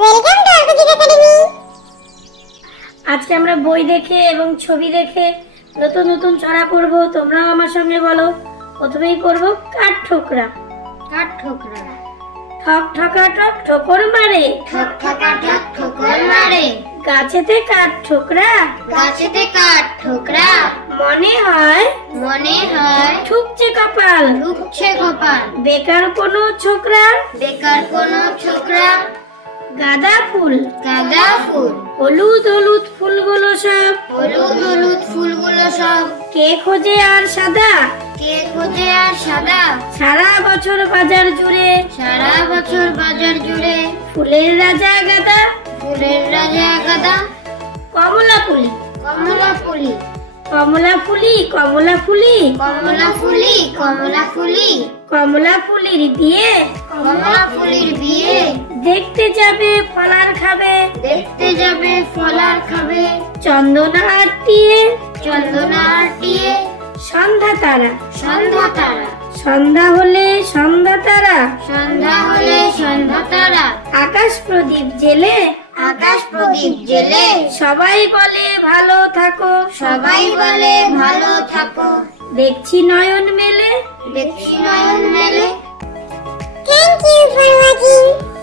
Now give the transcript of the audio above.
Welcome to ArkoDeep Academy। আজকে আমরা বই দেখে এবং ছবি দেখে নতুন নতুন ছড়া পড়ব। তোমরাও আমার সঙ্গে বলো। প্রথমেই পড়ব কাঠ ঠোকরা। কাঠ ঠোকরা। ঠক ঠকা ঠক ঠোকর মারে, ঠক ঠকা ঠক ঠোকর মারে। গাছেতে কাঠ ঠোকরা, গাছেতে কাঠ ঠোকরা। মনে হয় ঠুকছে কপাল, ঠুকছে কপাল। বেকার কোনো ছোকরা, বেকার কোনো ছোকরা। গাঁদা ফুল, গাঁদা ফুল। হলুদ হলুদ ফুলগুলো সব, হলুদ হলুদ ফুলগুলো সব। কে খোঁজে আর সাদা, কে খোঁজে আর সাদা। সারা বছর বাজার জুড়ে, সারা বছর বাজার জুড়ে। ফুলের রাজা গাদা, ফুলের রাজা গাদা। কমলা ফুলি, কমলা ফুলি। কমলা ফুলি, কমলা ফুলি, কমলা ফুলি, কমলা ফুলি। কমলা ফুলির বিয়ে, কমলা ফুলির বিয়ে। দেখতে যাবে ফলার খাবে, দেখতে যাবে ফলার খাবে। চন্দনা আটটিয়ে, চন্দনা আটটিয়ে। সন্ধ্যা তারা, সন্ধ্যা তারা। সন্ধ্যা হলে সন্ধ্যা তারা, সন্ধ্যা হলে সন্ধ্যা তারা। আকাশ প্রদীপ জেলে, আকাশ প্রদীপ জেলে। সবাই বলে ভালো থাকো, সবাই বলে ভালো থাকো। দেখছি নয়ন মেলে, দেখছি নয়ন মেলে। Thank you for watching.